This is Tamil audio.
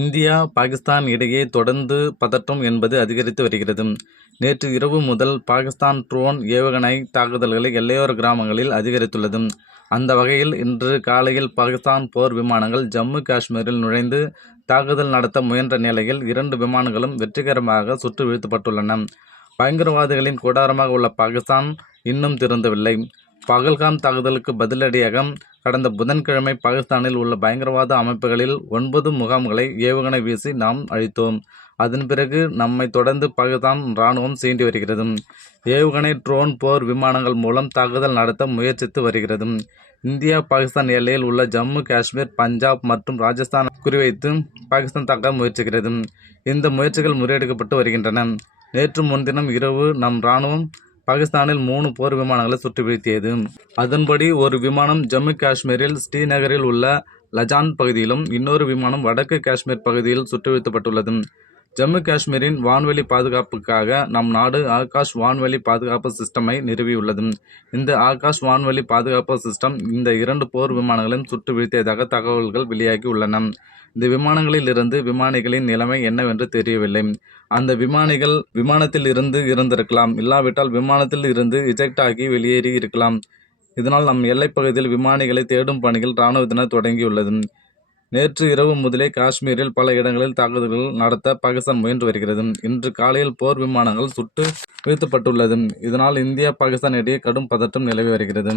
இந்தியா, பாகிஸ்தான் இடையே தொடர்ந்து பதற்றம் என்பது அதிகரித்து வருகிறது. நேற்று இரவு முதல் பாகிஸ்தான் ட்ரோன் ஏவுகணை தாக்குதல்களை எல்லையோர கிராமங்களில் அதிகரித்துள்ளது. அந்த வகையில் இன்று காலையில் பாகிஸ்தான் போர் விமானங்கள் ஜம்மு காஷ்மீரில் நுழைந்து தாக்குதல் நடத்த முயன்ற நிலையில் 2 விமானங்களும் வெற்றிகரமாக சுட்டு வீழ்த்தப்பட்டுள்ளன. பயங்கரவாதிகளின் கூடாரமாக உள்ள பாகிஸ்தான் இன்னும் திருந்தவில்லை. பகல்காம் தாக்குதலுக்கு பதிலடியாக கடந்த புதன்கிழமை பாகிஸ்தானில் உள்ள பயங்கரவாத அமைப்புகளில் 9 முகாம்களை ஏவுகணை வீசி நாம் அழித்தோம். அதன் பிறகு நம்மை தொடர்ந்து பாகிஸ்தான் இராணுவம் சீண்டி வருகிறது. ஏவுகணை, ட்ரோன் போர் விமானங்கள் மூலம் தாக்குதல் நடத்த முயற்சித்து வருகிறது. இந்தியா பாகிஸ்தான் எல்லையில் உள்ள ஜம்மு காஷ்மீர், பஞ்சாப் மற்றும் ராஜஸ்தான் குறிவைத்து பாகிஸ்தான் தாக்க முயற்சிக்கிறது. இந்த முயற்சிகள் முறியடிக்கப்பட்டு வருகின்றன. நேற்று முன்தினம் இரவு நம் இராணுவம் பாகிஸ்தானில் 3 போர் விமானங்களை சுட்டு வீழ்த்தியது. அதன்படி ஒரு விமானம் ஜம்மு காஷ்மீரில் ஸ்ரீநகரில் உள்ள லஜான் பகுதியிலும், இன்னொரு விமானம் வடக்கு காஷ்மீர் பகுதியில் சுட்டு வீழ்த்தப்பட்டுள்ளது. ஜம்மு காஷ்மீரின் வான்வெளி பாதுகாப்புக்காக நம் நாடு ஆகாஷ் வான்வெளி பாதுகாப்பு சிஸ்டமை நிறுவியுள்ளது. இந்த ஆகாஷ் வான்வெளி பாதுகாப்பு சிஸ்டம் இந்த 2 போர் விமானங்களையும் சுட்டு வீழ்த்தியதாக தகவல்கள் வெளியாகி உள்ளன. இந்த விமானங்களில் இருந்து விமானிகளின் நிலைமை என்னவென்று தெரியவில்லை. அந்த விமானிகள் விமானத்தில் இருந்து இருந்திருக்கலாம், இல்லாவிட்டால் விமானத்தில் இருந்து இஜெக்ட் ஆகி வெளியேறி இருக்கலாம். இதனால் நம் எல்லைப்பகுதியில் விமானிகளை தேடும் பணிகள் இராணுவத்தினர் தொடங்கியுள்ளது. நேற்று இரவு முதலே காஷ்மீரில் பல இடங்களில் தாக்குதல்கள் நடத்த பாகிஸ்தான் முயன்று வருகிறது. இன்று காலையில் போர் விமானங்கள் சுட்டு வீழ்த்தப்பட்டுள்ளது. இதனால் இந்தியா, பாகிஸ்தான் இடையே கடும் பதற்றம் நிலவி வருகிறது.